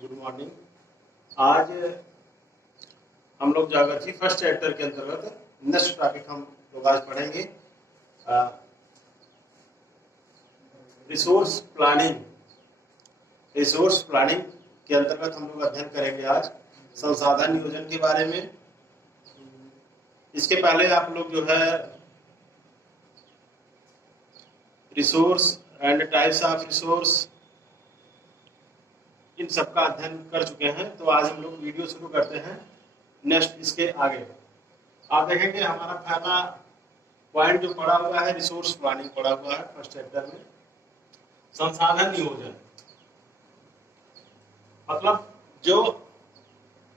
Good morning. आज हम लोग ज्योग्राफी फर्स्ट चैप्टर के अंतर्गत नेक्स्ट टॉपिक हम लोग आज पढ़ेंगे रिसोर्स प्लानिंग। रिसोर्स प्लानिंग के अंतर्गत हम लोग अध्ययन करेंगे आज संसाधन नियोजन के बारे में। इसके पहले आप लोग जो है resource and types of resource in सब का अध्ययन कर चुके हैं। तो आज हम लोग वीडियो शुरू करते हैं नेक्स्ट इसके आगे। आप देखेंगे हमारा पहला पॉइंट जो पड़ा हुआ है रिसोर्स प्लानिंग पड़ा हुआ है फर्स्ट चैप्टर में। संसाधन नियोजन मतलब जो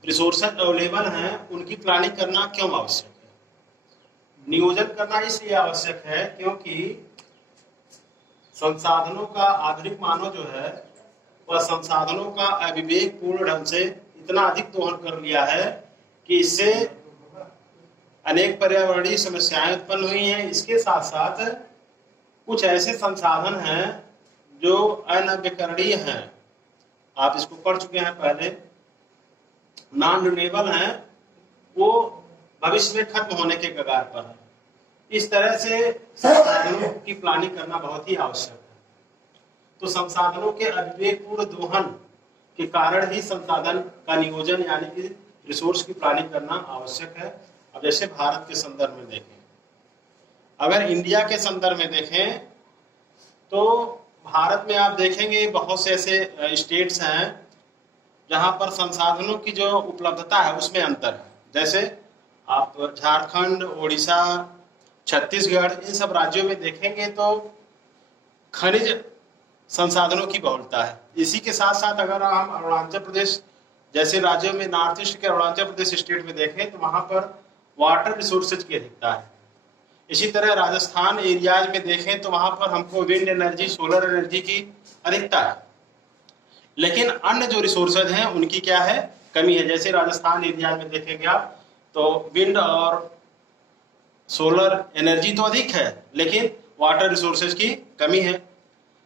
रिसोर्सेज अवेलेबल हैं उनकी प्लानिंग करना क्यों आवश्यक है। नियोजन करना इसलिए आवश्यक है क्योंकि संसाधनों का आधुनिक मानव जो है वह संसाधनों का अविवेक पूर्ण ढंग से इतना अधिक दोहन कर लिया है कि इससे अनेक पर्यावरणीय समस्याएं उत्पन्न हुई हैं। इसके साथ साथ कुछ ऐसे संसाधन हैं जो अनवीकरणीय हैं, आप इसको पढ़ चुके हैं पहले, नॉन रिन्यूएबल हैं, वो भविष्य में खत्म होने के कगार पर है। इस तरह से संसाधनों की प्लानिंग करना बहुत ही आवश्यक है। तो संसाधनों के अविवेकपूर्ण दोहन के कारण ही संसाधन का नियोजन यानी कि रिसोर्स की प्लानिंग करना आवश्यक है। अब जैसे भारत के संदर्भ में देखें, अगर इंडिया के संदर्भ में देखें तो भारत में आप देखेंगे बहुत से ऐसे स्टेट्स हैं जहां पर संसाधनों की जो उपलब्धता है उसमें अंतर है। जैसे आप झारखंड, उड़ीसा, छत्तीसगढ़, इन सब राज्यों में देखेंगे तो खनिज संसाधनों की बहुलता है। इसी के साथ साथ अगर हम अरुणाचल प्रदेश जैसे राज्यों में, नॉर्थ ईस्ट के अरुणाचल प्रदेश स्टेट में देखें तो वहां पर वाटर रिसोर्सेज की अधिकता है। इसी तरह राजस्थान एरियाज में देखें तो वहां पर हमको विंड एनर्जी, सोलर एनर्जी की अधिकता है। लेकिन अन्य जो रिसोर्सेज हैं उनकी क्या है, कमी है। जैसे राजस्थान एरियाज में देखेंगे आप तो विंड और सोलर एनर्जी तो अधिक है लेकिन वाटर रिसोर्सेज की कमी है।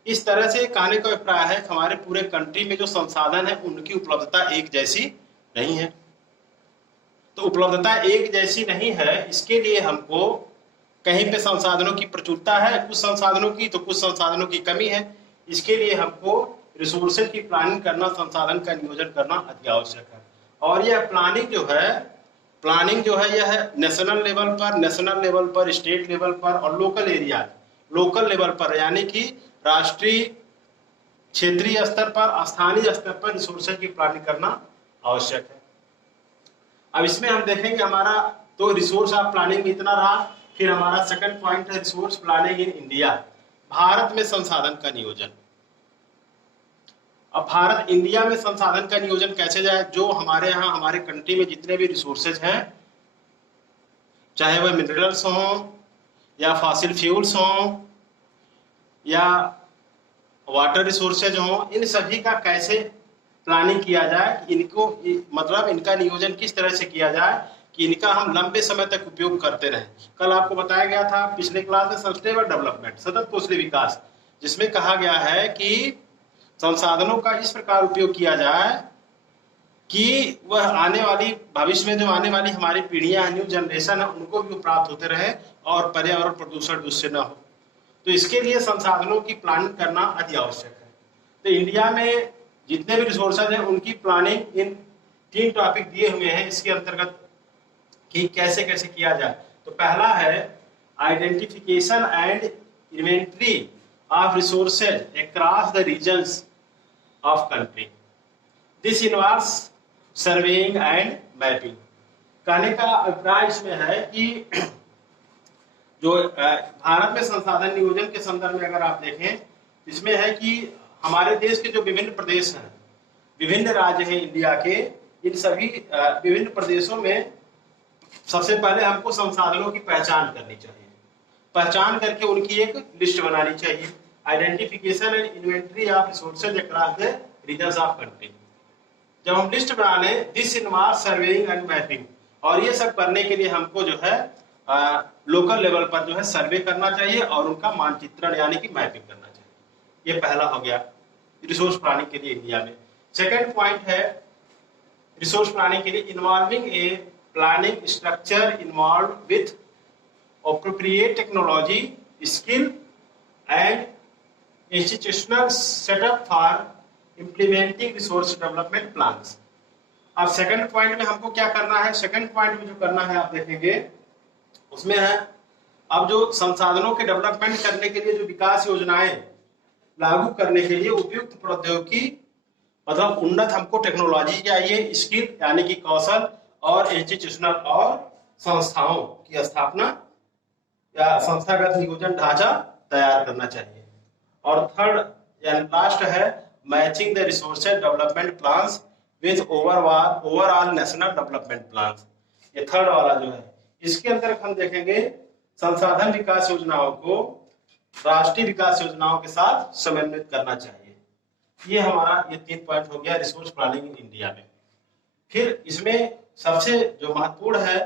इस तरह से कहने का अभिप्राय है हमारे पूरे कंट्री में जो संसाधन है उनकी उपलब्धता एक जैसी नहीं है। तो उपलब्धता एक जैसी नहीं है, इसके लिए हमको कहीं पे संसाधनों की प्रचुरता है कुछ संसाधनों की, तो कुछ संसाधनों की कमी है। इसके लिए हमको रिसोर्सेज की प्लानिंग करना, संसाधन का नियोजन करना अति आवश्यक है। और यह प्लानिंग जो है यह नेशनल लेवल पर, स्टेट लेवल पर और लोकल लेवल पर यानी कि राष्ट्रीय, क्षेत्रीय स्तर पर, स्थानीय स्तर पर रिसोर्सेज की प्लानिंग करना आवश्यक है। अब इसमें हम देखेंगे हमारा तो रिसोर्स ऑफ प्लानिंग इतना रहा। फिर हमारा सेकंड पॉइंट है resource planning in India, Bharat में संसाधन का नियोजन। अब इंडिया में संसाधन का नियोजन कैसे जाए। जो हमारे यहाँ हमारे कंट्री में जितने भी रिसोर्सेज हैं, चाहे वह मिनरल्स हों या फॉसिल फ्यूल्स हों या वाटर रिसोर्सेज हों, इन सभी का कैसे प्लानिंग किया जाए, इनको मतलब इनका नियोजन किस तरह से किया जाए कि इनका हम लंबे समय तक उपयोग करते रहें। कल आपको बताया गया था पिछले क्लास में सस्टेनेबल डेवलपमेंट, सतत पोषण विकास, जिसमें कहा गया है कि संसाधनों का इस प्रकार उपयोग किया जाए कि वह आने वाली भविष्य में जो आने वाली हमारी पीढ़ियां, न्यू जनरेशन है, उनको भी प्राप्त होते रहे और पर्यावरण प्रदूषण उससे न हो। तो इसके लिए संसाधनों की प्लानिंग करना अति आवश्यक है। तो इंडिया में जितने भी रिसोर्सेज हैं उनकी प्लानिंग इन 3 टॉपिक दिए हुए हैं इसके अंतर्गत कि कैसे कैसे किया जाए। तो पहला है identification and inventory of resources across the regions of country. This involves surveying and mapping. कहने का अभिप्राय इसमें है कि जो भारत में संसाधन नियोजन के संदर्भ में अगर आप देखें, इसमें है कि हमारे देश के जो विभिन्न प्रदेश हैं, विभिन्न राज्य हैं इंडिया के, इन सभी विभिन्न प्रदेशों में सबसे पहले हमको संसाधनों की पहचान करनी चाहिए। पहचान करके उनकी एक लिस्ट बनानी चाहिए। Identification and inventory of resources across the regions of country. जब हम लिस्ट बना लें, this involves surveying and mapping, और ये सब करने के लिए हमको जो है लोकल लेवल पर जो है सर्वे करना चाहिए और उनका मानचित्रण यानी कि मैपिंग करना चाहिए। ये पहला हो गया रिसोर्स प्लानिंग के लिए इंडिया में। सेकेंड पॉइंट है रिसोर्स प्लानिंग के लिए, involving a planning structure involve with appropriate technology, skill and institutional setup for implementing resource development plans. अब सेकंड पॉइंट में हमको क्या करना है, सेकंड पॉइंट में जो करना है आप देखेंगे उसमें है अब जो संसाधनों के डेवलपमेंट करने के लिए जो विकास योजनाएं लागू करने के लिए उपयुक्त प्रौद्योगिकी मतलब उन्नत हमको टेक्नोलॉजी चाहिए, स्किल यानी कि कौशल और इंस्टीट्यूशनल और संस्थाओं की स्थापना या संस्थागत नियोजन ढांचा तैयार करना चाहिए। और थर्ड यानी लास्ट है matching the resources development plans with overall national development plans. ये थर्ड वाला जो है, इसके अंदर हम देखेंगे संसाधन विकास योजनाओं को राष्ट्रीय विकास योजनाओं के साथ समन्वित करना चाहिए। ये हमारा ये 3 पॉइंट हो गया रिसोर्स प्लानिंग इन इंडिया में। फिर इसमें सबसे जो महत्वपूर्ण है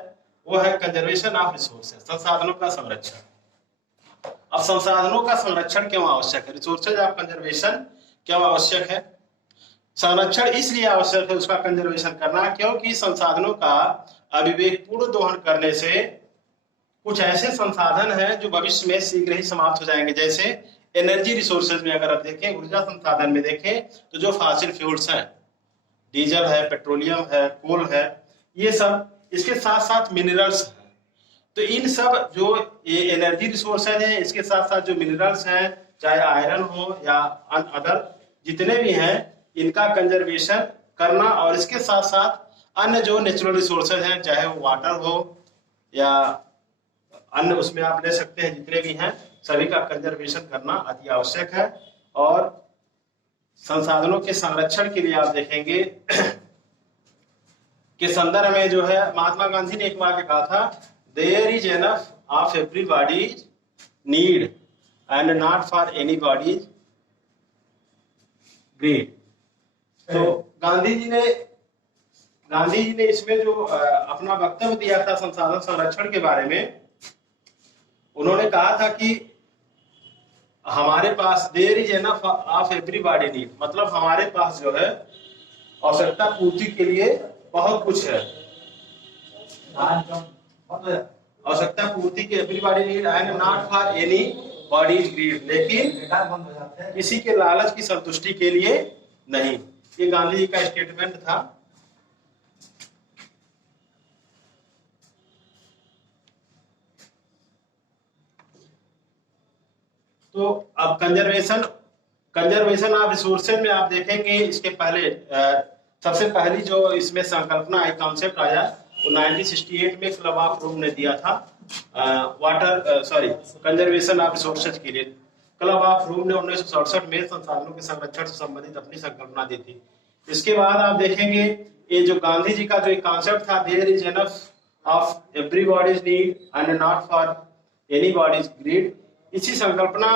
वो है कंजर्वेशन ऑफ रिसोर्सेज, संसाधनों का संरक्षण। अब संसाधनों का संरक्षण क्यों आवश्यक है, रिसोर्सेज ऑफ कंजर्वेशन क्यों आवश्यक है? संरक्षण इसलिए आवश्यक है उसका कंजर्वेशन करना क्योंकि संसाधनों का अविवेकपूर्ण दोहन करने से कुछ ऐसे संसाधन हैं जो भविष्य में शीघ्र ही समाप्त हो जाएंगे। जैसे एनर्जी रिसोर्सेज में अगर आप देखें, ऊर्जा संसाधन में देखें तो जो फॉसिल फ्यूल्स हैं, डीजल है, पेट्रोलियम है, कोल है, ये सब, इसके साथ साथ मिनरल्स हैं। तो इन सब जो ये एनर्जी रिसोर्सेज हैं, इसके साथ साथ जो मिनरल्स हैं, चाहे आयरन हो या अदर जितने भी हैं, इनका कंजर्वेशन करना और इसके साथ साथ अन्य जो नेचुरल रिसोर्सेज हैं, चाहे वो वाटर हो या अन्य उसमें आप ले सकते हैं, जितने भी हैं सभी का कंजर्वेशन करना अति आवश्यक है। और संसाधनों के संरक्षण के लिए आप देखेंगे के संदर्भ में जो है महात्मा गांधी ने एक वाक्य कहा था, there is enough of everybody's need and not for anybody's greed. तो गांधी जी ने इसमें जो अपना वक्तव्य दिया था संसाधन संरक्षण के बारे में, उन्होंने कहा था कि हमारे पास there is enough of everybody need, मतलब हमारे पास जो है आवश्यकता पूर्ति के लिए बहुत कुछ है, आवश्यकता पूर्ति के everybody need and not for anybody's greed, लेकिन किसी के लालच की संतुष्टि के लिए नहीं। ये गांधी जी का स्टेटमेंट था। तो अब कंजर्वेशन ऑफ रिसोर्सेज में आप देखेंगे इसके पहले सबसे पहली जो इसमें संकल्पना आई, कॉन्सेप्ट आया, वो 1968 में क्लब ऑफ रोम ने दिया था कंजर्वेशन ऑफ रिसोर्सेज के लिए। क्लब ऑफ रोम ने 1967 में संसाधनों के संरक्षण से संबंधित अपनी संकल्पना दी थी। इसके बाद आप देखेंगे ये जो गांधी जी का जो एक कॉन्सेप्ट था, there is enough of everybody's need and not for anybody's greed, इसी संकल्पना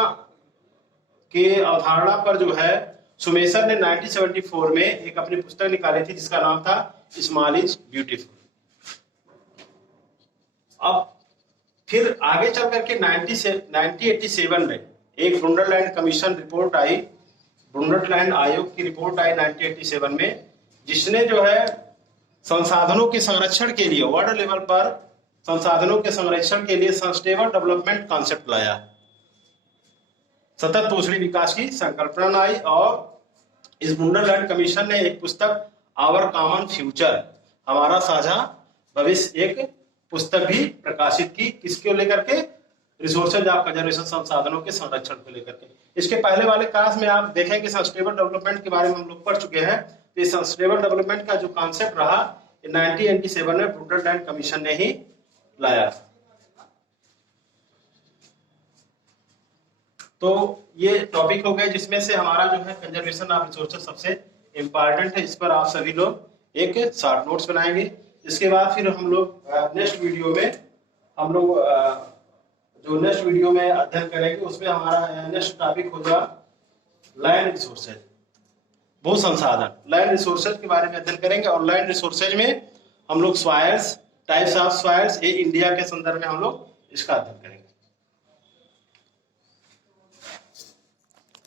के अवधारणा पर जो है सुमेशर ने 1974 में एक अपनी पुस्तक निकाली थी जिसका नाम था स्मॉल इज ब्यूटीफुल। अब फिर आगे चल करके 1987 में एक ब्रुंडरलैंड कमीशन रिपोर्ट आई, ब्रुंडरलैंड आयोग की रिपोर्ट आई 1987 में, जिसने जो है संसाधनों के संरक्षण के लिए वर्ल्ड लेवल पर संसाधनों के संरक्षण के लिए सस्टेनेबल डेवलपमेंट कॉन्सेप्ट लाया, सतत पोषणी विकास की संकल्पना आई। और इस ब्रुंडरलैंड कमीशन ने एक पुस्तक आवर कॉमन फ्यूचर, हमारा साझा भविष्य, एक पुस्तक भी प्रकाशित की, किसको लेकर के, रिसोर्सेज ऑफ कंजर्वेशन, संसाधनों के संरक्षण को लेकर के। इसके पहले वाले क्लास में आप देखेंगे सस्टेनेबल डेवलपमेंट के बारे में हम लोग पढ़ चुके हैं। तो सस्टेनेबल डेवलपमेंट का जो कॉन्सेप्ट रहा 1987 में ब्रुंडरलैंड कमीशन ने ही लाया। तो ये टॉपिक हो गए जिसमें से हमारा जो है कंजर्वेशन ऑफ रिसोर्सेज सबसे इंपॉर्टेंट है। इस पर आप सभी लोग एक शॉर्ट नोट्स बनाएंगे। इसके बाद फिर हम लोग नेक्स्ट वीडियो में अध्ययन करेंगे, उसमें हमारा नेक्स्ट टॉपिक होगा लैंड रिसोर्सेज, भू संसाधन। लैंड रिसोर्सेज के बारे में अध्ययन करेंगे और लैंड रिसोर्सेज में हम लोग सॉइल्स, टाइप्स ऑफ सॉइल्स, ये इंडिया के संदर्भ में हम लोग इसका अध्ययन करेंगे।